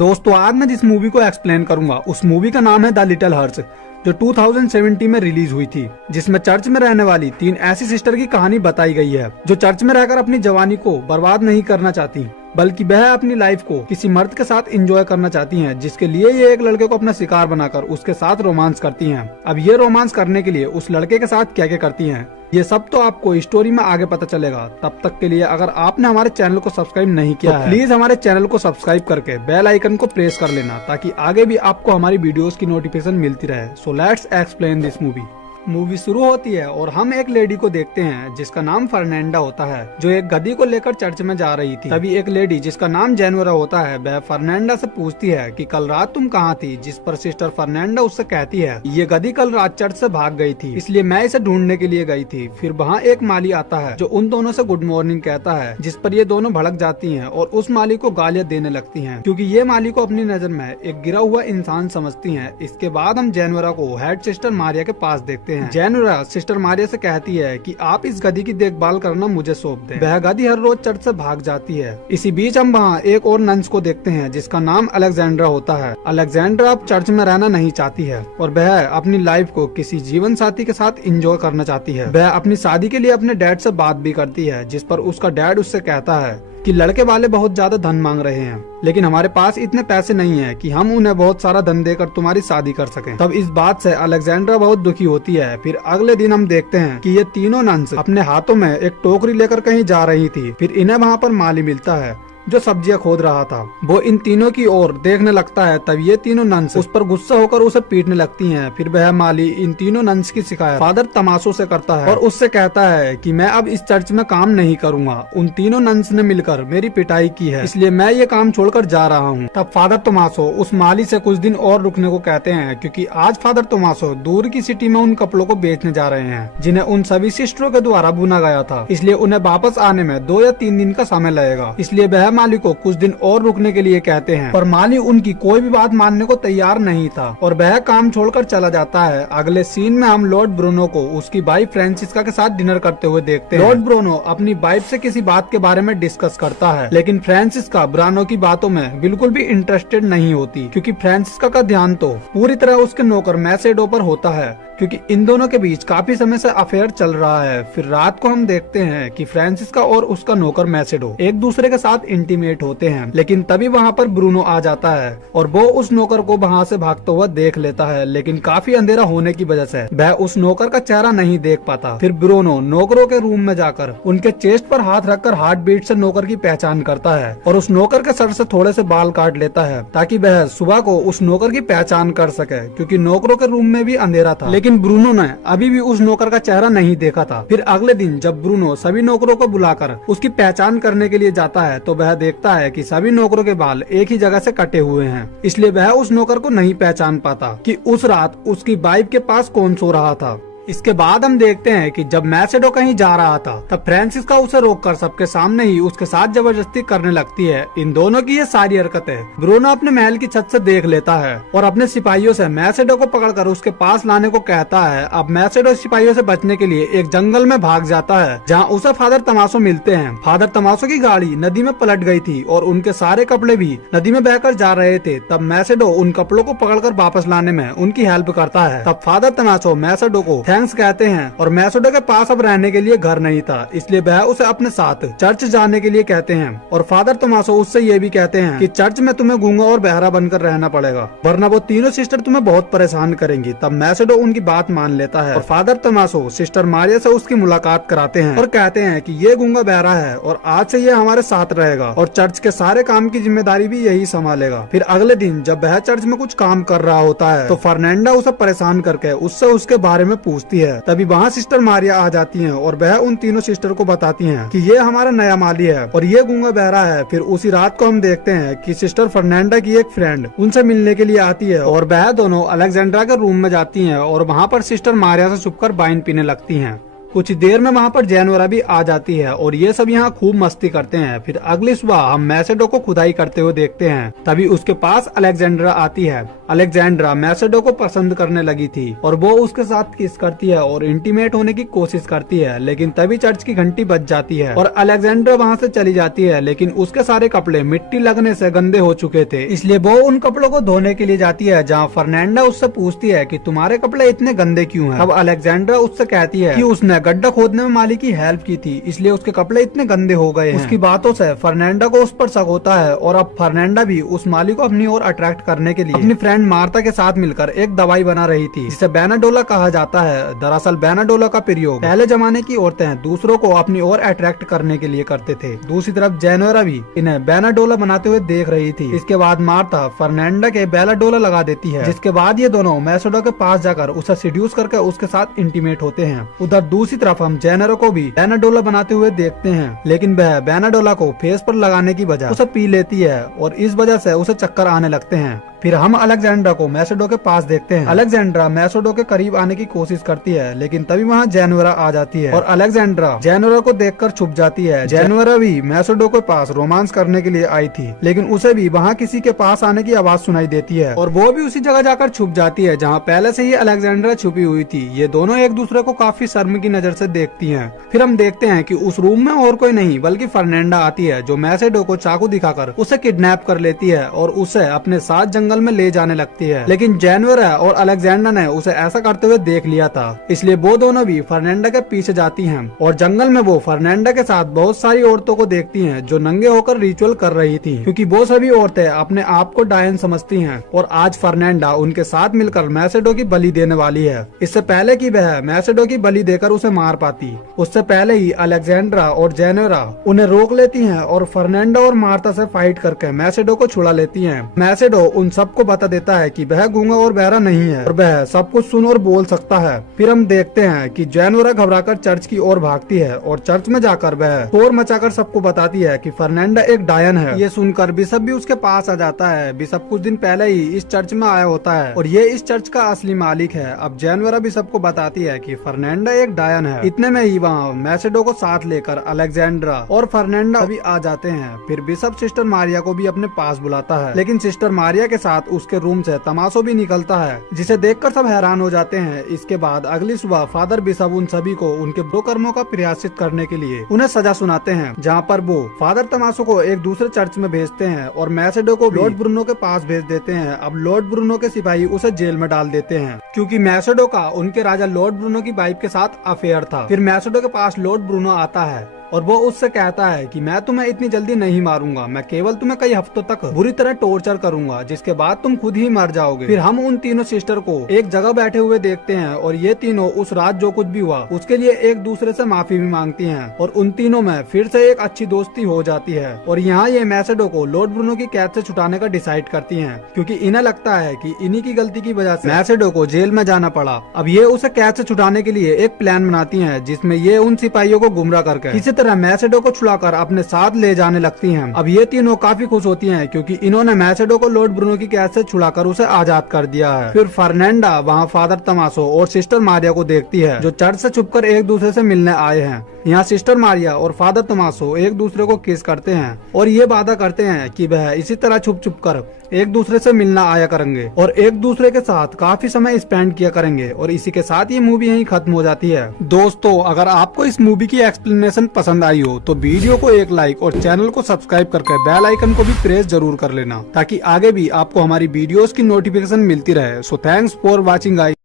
दोस्तों आज मैं जिस मूवी को एक्सप्लेन करूंगा उस मूवी का नाम है द लिटिल हर्ट्स, जो 2017 में रिलीज हुई थी, जिसमें चर्च में रहने वाली 3 ऐसी सिस्टर की कहानी बताई गई है जो चर्च में रहकर अपनी जवानी को बर्बाद नहीं करना चाहती, बल्कि वह अपनी लाइफ को किसी मर्द के साथ एंजॉय करना चाहती हैं, जिसके लिए ये एक लड़के को अपना शिकार बनाकर उसके साथ रोमांस करती हैं। अब ये रोमांस करने के लिए उस लड़के के साथ क्या क्या करती हैं, ये सब तो आपको स्टोरी में आगे पता चलेगा। तब तक के लिए अगर आपने हमारे चैनल को सब्सक्राइब नहीं किया तो प्लीज हमारे चैनल को सब्सक्राइब करके बेल आइकन को प्रेस कर लेना, ताकि आगे भी आपको हमारी वीडियोस की नोटिफिकेशन मिलती रहे। So let's explain this movie शुरू होती है और हम एक लेडी को देखते हैं जिसका नाम फर्नांडा होता है, जो एक गधी को लेकर चर्च में जा रही थी। तभी एक लेडी जिसका नाम जेनुरा होता है वह फर्नांडा से पूछती है कि कल रात तुम कहाँ थी, जिस पर सिस्टर फर्नांडा उससे कहती है ये गधी कल रात चर्च से भाग गई थी, इसलिए मैं इसे ढूंढने के लिए गई थी। फिर वहाँ एक माली आता है जो उन दोनों से गुड मॉर्निंग कहता है, जिस पर ये दोनों भड़क जाती है और उस माली को गालियाँ देने लगती है, क्योंकि ये माली को अपनी नजर में एक गिरा हुआ इंसान समझती है। इसके बाद हम जेनुरा को हेड सिस्टर मारिया के पास देखते हैं। जेनुरा सिस्टर मारिया से कहती है कि आप इस गधी की देखभाल करना मुझे सौंप दें। वह गधी हर रोज चर्च से भाग जाती है। इसी बीच हम वहाँ एक और नंस को देखते हैं जिसका नाम अलेक्जेंड्रा होता है। अलेक्जेंड्रा अब चर्च में रहना नहीं चाहती है और वह अपनी लाइफ को किसी जीवन साथी के साथ एंजॉय करना चाहती है। वह अपनी शादी के लिए अपने डैड से बात भी करती है, जिस पर उसका डैड उससे कहता है कि लड़के वाले बहुत ज्यादा धन मांग रहे हैं, लेकिन हमारे पास इतने पैसे नहीं है कि हम उन्हें बहुत सारा धन देकर तुम्हारी शादी कर सकें। तब इस बात से अलेक्जेंड्रा बहुत दुखी होती है। फिर अगले दिन हम देखते हैं कि ये तीनों नन्स अपने हाथों में एक टोकरी लेकर कहीं जा रही थी। फिर इन्हें वहाँ पर माली मिलता है जो सब्जियां खोद रहा था। वो इन तीनों की ओर देखने लगता है। तब ये तीनों नन्स उस पर गुस्सा होकर उसे पीटने लगती हैं। फिर वह माली इन तीनों नन्स की शिकायत फादर तमाशो से करता है और उससे कहता है कि मैं अब इस चर्च में काम नहीं करूंगा। उन तीनों नन्स ने मिलकर मेरी पिटाई की है, इसलिए मैं ये काम छोड़कर जा रहा हूँ। तब फादर तमाशो उस माली से कुछ दिन और रुकने को कहते हैं, क्योंकि आज फादर तमाशो दूर की सिटी में उन कपड़ों को बेचने जा रहे हैं जिन्हें उन सभी सिस्टरों के द्वारा बुना गया था, इसलिए उन्हें वापस आने में 2 या 3 दिन का समय लगेगा। इसलिए वह माली को कुछ दिन और रुकने के लिए कहते हैं, पर माली उनकी कोई भी बात मानने को तैयार नहीं था और वह काम छोड़कर चला जाता है। अगले सीन में हम लॉर्ड ब्रूनो को उसकी वाइफ फ्रांसिस्का के साथ डिनर करते हुए देखते हैं। लॉर्ड ब्रूनो अपनी वाइफ से किसी बात के बारे में डिस्कस करता है, लेकिन फ्रांसिस्का ब्रानो की बातों में बिल्कुल भी इंटरेस्टेड नहीं होती, क्योंकि फ्रांसिस्का का ध्यान तो पूरी तरह उसके नौकर मैसेडो पर होता है, क्योंकि इन दोनों के बीच काफी समय से अफेयर चल रहा है। फिर रात को हम देखते हैं कि फ्रांसिस्का और उसका नौकर मैसेडो एक दूसरे के साथ इंटीमेट होते हैं, लेकिन तभी वहाँ पर ब्रूनो आ जाता है और वो उस नौकर को वहाँ से भागता हुआ देख लेता है, लेकिन काफी अंधेरा होने की वजह से वह उस नौकर का चेहरा नहीं देख पाता। फिर ब्रूनो नौकरों के रूम में जाकर उनके चेस्ट पर हाथ रखकर हार्ट बीट से नौकर की पहचान करता है और उस नौकर के सर से थोड़े से बाल काट लेता है, ताकि वह सुबह को उस नौकर की पहचान कर सके, क्योंकि नौकरों के रूम में भी अंधेरा था। लेकिन ब्रूनो ने अभी भी उस नौकर का चेहरा नहीं देखा था। फिर अगले दिन जब ब्रूनो सभी नौकरों को बुलाकर उसकी पहचान करने के लिए जाता है तो वह देखता है कि सभी नौकरों के बाल एक ही जगह से कटे हुए हैं, इसलिए वह उस नौकर को नहीं पहचान पाता कि उस रात उसकी वाइफ के पास कौन सो रहा था। इसके बाद हम देखते हैं कि जब मैसेडो कहीं जा रहा था तब फ्रांसिस्का उसे रोककर सबके सामने ही उसके साथ जबरदस्ती करने लगती है। इन दोनों की ये सारी हरकतें ब्रूनो अपने महल की छत से देख लेता है और अपने सिपाहियों से मैसेडो को पकड़कर उसके पास लाने को कहता है। अब मैसेडो सिपाहियों से बचने के लिए एक जंगल में भाग जाता है, जहाँ उसे फादर तमाशो मिलते हैं। फादर तमाशो की गाड़ी नदी में पलट गई थी और उनके सारे कपड़े भी नदी में बहकर जा रहे थे। तब मैसेडो उन कपड़ों को पकड़कर वापस लाने में उनकी हेल्प करता है। तब फादर तमाशो मैसेडो को थैंक्स कहते हैं और मैसेडो के पास अब रहने के लिए घर नहीं था, इसलिए वह उसे अपने साथ चर्च जाने के लिए कहते हैं। और फादर तमाशो उससे ये भी कहते हैं कि चर्च में तुम्हें गूंगा और बहरा बनकर रहना पड़ेगा, वरना वो तीनों सिस्टर तुम्हें बहुत परेशान करेंगी। तब मैसेडो उनकी बात मान लेता है और फादर तमाशो सिस्टर मारिया से उसकी मुलाकात कराते हैं और कहते हैं कि ये गूंगा बहरा है और आज से ये हमारे साथ रहेगा और चर्च के सारे काम की जिम्मेदारी भी यही संभालेगा। फिर अगले दिन जब वह चर्च में कुछ काम कर रहा होता है तो फर्नांडा उसे परेशान करके उससे उसके बारे में पूछती है। तभी वहाँ सिस्टर मारिया आ जाती हैं और वह उन तीनों सिस्टर को बताती हैं कि ये हमारा नया माली है और ये गूंगा बहरा है। फिर उसी रात को हम देखते हैं कि सिस्टर फर्नांडा की एक फ्रेंड उनसे मिलने के लिए आती है और वह दोनों अलेक्जेंड्रा के रूम में जाती हैं और वहाँ पर सिस्टर मारिया से छुपकर वाइन पीने लगती हैं। कुछ देर में वहाँ पर जैनोरा भी आ जाती है और ये सब यहाँ खूब मस्ती करते हैं। फिर अगली सुबह हम मैसेडो को खुदाई करते हुए देखते हैं। तभी उसके पास अलेक्जेंड्रा आती है। अलेक्जेंड्रा मैसेडो को पसंद करने लगी थी और वो उसके साथ किस करती है और इंटीमेट होने की कोशिश करती है, लेकिन तभी चर्च की घंटी बज जाती है और अलेक्जेंड्रा वहाँ से चली जाती है। लेकिन उसके सारे कपड़े मिट्टी लगने से गंदे हो चुके थे, इसलिए वो उन कपड़ों को धोने के लिए जाती है, जहाँ फर्नांडा उससे पूछती है कि तुम्हारे कपड़े इतने गंदे क्यों हैं। अब अलेक्जेंड्रा उससे कहती है कि उसने गड्ढा खोदने में माली की हेल्प की थी, इसलिए उसके कपड़े इतने गंदे हो गए हैं। उसकी बातों से फर्नांडा को उस पर शक होता है और अब फर्नांडा भी उस माली को अपनी ओर अट्रैक्ट करने के लिए अपनी फ्रेंड मार्था के साथ मिलकर एक दवाई बना रही थी, जिसे बेनाडोला कहा जाता है। दरअसल बेनाडोला का प्रयोग पहले जमाने की औरतें दूसरों को अपनी ओर अट्रैक्ट करने के लिए करते थे। दूसरी तरफ जैनोरा भी इन्हें बेनाडोला बनाते हुए देख रही थी। इसके बाद मार्था फर्नांडा के बेनाडोला लगा देती है, जिसके बाद ये दोनों मैसेडो के पास जाकर उसे सीड्यूस करके उसके साथ इंटीमेट होते हैं। उधर दूसरी तरफ हम जैनोरा को भी बेनाडोला बनाते हुए देखते हैं, लेकिन वह बेनाडोला को फेस पर लगाने की बजाय उसे पी लेती है और इस वजह से उसे चक्कर आने लगते हैं। फिर हम अलेक्जेंड्रा को मैसेडो के पास देखते हैं। अलेक्जेंड्रा मैसेडो के करीब आने की कोशिश करती है, लेकिन तभी वहाँ जैनोरा आ जाती है और अलेक्जेंड्रा जैनोरा को देखकर छुप जाती है। जैनोरा भी मैसेडो के पास रोमांस करने के लिए आई थी, लेकिन उसे भी वहाँ किसी के पास आने की आवाज सुनाई देती है और वो भी उसी जगह जाकर छुप जाती है जहाँ पहले से ही अलेक्जेंड्रा छुपी हुई थी। ये दोनों एक दूसरे को काफी शर्म की नजर से देखती है। फिर हम देखते हैं कि उस रूम में और कोई नहीं बल्कि फर्नांडा आती है, जो मैसेडो को चाकू दिखाकर उसे किडनैप कर लेती है और उसे अपने साथ जंगल में ले जाने लगती है। लेकिन जैनोरा और अलेक्जेंडर ने उसे ऐसा करते हुए देख लिया था, इसलिए वो दोनों भी फर्नांडा के पीछे जाती हैं और जंगल में वो फर्नांडा के साथ बहुत सारी औरतों को देखती हैं जो नंगे होकर रिचुअल कर रही थी, क्योंकि वो सभी औरतें अपने आप को डायन समझती हैं और आज फर्नांडा उनके साथ मिलकर मैसेडो की बलि देने वाली है। इससे पहले कि वह मैसेडो की बलि देकर उसे मार पाती, उससे पहले ही अलेक्जेंड्रा और जैनोरा उन्हें रोक लेती हैं और फर्नांडा और मार्था से फाइट करके मैसेडो को छुड़ा लेती हैं। मैसेडो उन सबको बता देता है कि वह गूंगा और बहरा नहीं है और वह सब कुछ सुन और बोल सकता है। फिर हम देखते हैं कि जैनोरा घबराकर चर्च की ओर भागती है और चर्च में जाकर वह शोर मचाकर सबको बताती है कि फर्नांडा एक डायन है। ये सुनकर बिशप भी उसके पास आ जाता है। बिशप कुछ दिन पहले ही इस चर्च में आया होता है और ये इस चर्च का असली मालिक है। अब जैनोरा बिशप को बताती है कि फर्नांडा एक डायन है। इतने में ही वहाँ मैसेडो को साथ लेकर अलेक्जेंड्रा और फर्नांडा भी आ जाते हैं। फिर बिशप सिस्टर मारिया को भी अपने पास बुलाता है, लेकिन सिस्टर मारिया के साथ उसके रूम से तमाशो भी निकलता है, जिसे देखकर सब हैरान हो जाते हैं। इसके बाद अगली सुबह फादर बिशप उन सभी को उनके बुरे कर्मों का प्रायश्चित करने के लिए उन्हें सजा सुनाते हैं, जहाँ पर वो फादर तमाशो को एक दूसरे चर्च में भेजते हैं और मैसेडो को लॉर्ड ब्रूनो के पास भेज देते हैं। अब लॉर्ड ब्रूनो के सिपाही उसे जेल में डाल देते हैं, क्योंकि मैसेडो का उनके राजा लॉर्ड ब्रूनो की वाइफ के साथ अफेयर था। फिर मैसेडो के पास लॉर्ड ब्रूनो आता है और वो उससे कहता है कि मैं तुम्हें इतनी जल्दी नहीं मारूंगा, मैं केवल तुम्हें कई हफ्तों तक बुरी तरह टॉर्चर करूंगा, जिसके बाद तुम खुद ही मर जाओगे। फिर हम उन तीनों सिस्टर को एक जगह बैठे हुए देखते हैं और ये तीनों उस रात जो कुछ भी हुआ उसके लिए एक दूसरे से माफी भी मांगती हैं और उन तीनों में फिर से एक अच्छी दोस्ती हो जाती है। और यहाँ ये मैसेडो को लॉर्ड ब्रूनो की कैद से छुटाने का डिसाइड करती है, क्योंकि इन्हें लगता है कि इन्हीं की गलती की वजह से मैसेडो को जेल में जाना पड़ा। अब ये उसे कैद से छुटाने के लिए एक प्लान बनाती है, जिसमें ये उन सिपाहियों को गुमराह करके किसी तरह मैसेडो को छुड़ाकर अपने साथ ले जाने लगती हैं। अब ये तीनों काफी खुश होती हैं, क्योंकि इन्होंने मैसेडो को लॉर्ड ब्रूनो की कैद से छुड़ाकर उसे आजाद कर दिया है। फिर फर्नांडा वहाँ फादर तमाशो और सिस्टर मारिया को देखती है, जो चर्च से छुपकर एक दूसरे से मिलने आए हैं। यहाँ सिस्टर मारिया और फादर तमाशो एक दूसरे को किस करते हैं और ये वादा करते हैं कि वह इसी तरह छुप छुप कर एक दूसरे से मिलना आया करेंगे और एक दूसरे के साथ काफी समय स्पेंड किया करेंगे। और इसी के साथ ये मूवी यहीं खत्म हो जाती है। दोस्तों, अगर आपको इस मूवी की एक्सप्लेनेशन पसंद आई हो तो वीडियो को एक लाइक और चैनल को सब्सक्राइब करके बेल आइकन को भी प्रेस जरूर कर लेना, ताकि आगे भी आपको हमारी वीडियोस की नोटिफिकेशन मिलती रहे। So thanks for watching guys.